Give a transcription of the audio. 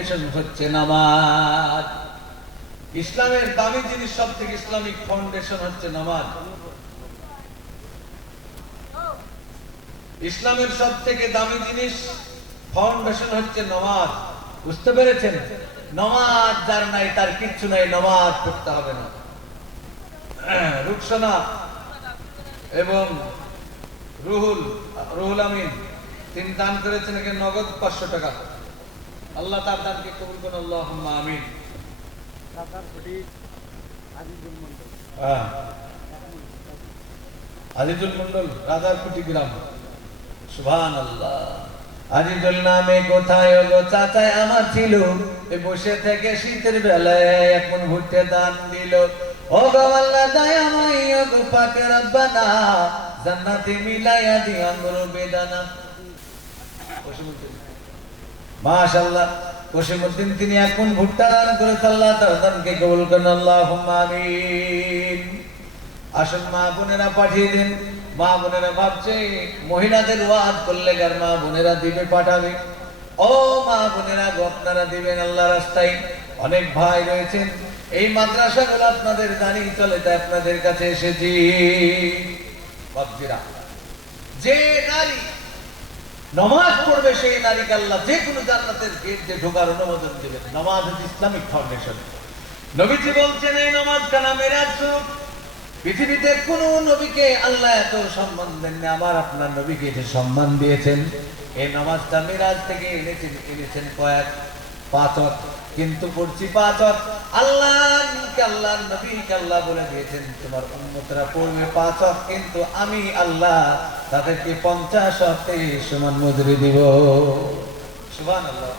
Foundation হচ্ছে নামাজ। ইসলামের দামি জিনিস, সব থেকে ইসলামিক ফাউন্ডেশন হচ্ছে নামাজ। ইসলামের সব থেকে দামি জিনিস ফাউন্ডেশন হচ্ছে নামাজ। বুঝতে পেরেছেন? নামাজ যার নাই তার কিচ্ছু নাই, নামাজ পড়তে হবে না। রুকসানা এবং রুহুল আমিন তিনি দান করেছেন এখানে নগদ 500 টাকা। আল্লাহ তার দানকে কবুল করুন, আল্লাহুম্মা আমিন। আজিজুল মন্ডল, রাজারকুটি গ্রাম। সুবহানাল্লাহ। আজিজুল নামে কোথায় গো চাচাই আমার ছিল, এ বসে থেকে শীতের বেলায় এখন ভুট্টে দান দিল। ও গো আল্লাহ দয়াময়, ও গো পাক রব্বানা, জান্নাতে মিলাইয়া দিও আঙ্গুর বেদানা। মাশাআল্লাহ, কসিমউদ্দিন তিনি এখন ভুট্টা দান করেছেন। আল্লাহ তার দানকে কবুল করুন, আল্লাহুম্মা আমিন। আসুন মা বোনেরা পাঠিয়ে দিন। মা বোনেরা ভাবছে মহিলাদের ওয়াজ করলে কার মা বোনেরা দিবে, পাঠাবে। ও মা বোনেরা আপনারা দিবেন আল্লাহর রাস্তায়। অনেক ভাই রয়েছেন, এই মাদ্রাসাগুলো আপনাদের জানি চলে, তাই আপনাদের কাছে এসেছি। বাপজিরা, যে নারী নামাজ পড়বে সেই নারীকে আল্লাহ যে কোনো জান্নাতের গেট দিয়ে ঢোকার অনুমোদন দিবেন। নামাজ হচ্ছে ইসলামিক ফাউন্ডেশন। নবীজি বলছেন এই নামাজ কানা মেরাজ স্বরূপ। পৃথিবীতে কোন নবীকে আল্লাহ এত সম্মান দেননি, আমার আপনার নবীকে যে সম্মান দিয়েছেন। এই নামাজটা মিরাজ থেকে এনেছেন কয়েক 5 ওয়াক্ত, কিন্তু পড়ছি 5 ওয়াক্ত। আল্লাহ নবীকে আল্লাহ বলে দিয়েছেন তোমার উম্মতরা পড়বে 5 ওয়াক্ত, কিন্তু আমি আল্লাহ তাদেরকে 50 ওয়াক্তে সমান মজুরি দিব। সুবহানাল্লাহ।